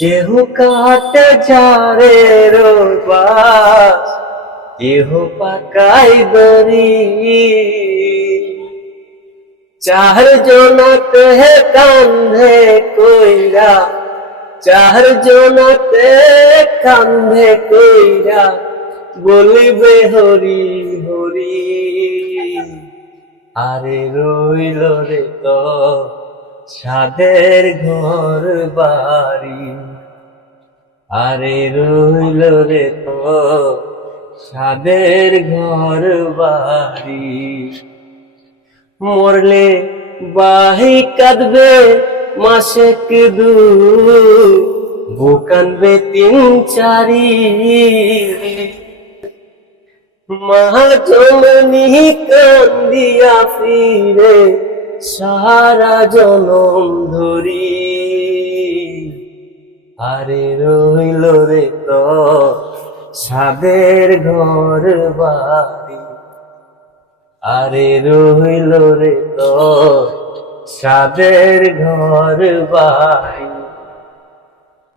কেহ কাটে ঝাড়ে রোবাস, কেহ পাকাই দড়ি। চার জনতে কান্ধে কইরা, চার জনতে কান্ধে কইরা বলিবে হরি হরি। আরে রইল রে তো সাদের ঘর বাড়ি, আরে রইল রে তো সাদের ঘর বাড়ি। মরলে বাহি কাঁদবে মাসেক দুই, বউ কাঁদবে তিন চারি। মা জননী কান্দিয়া ফিরে সারা জনম ধরি। আরে রইল রে তো সাদের ঘর বাড়ি, আরে রইল রে তো সাদের ঘর বাড়ি।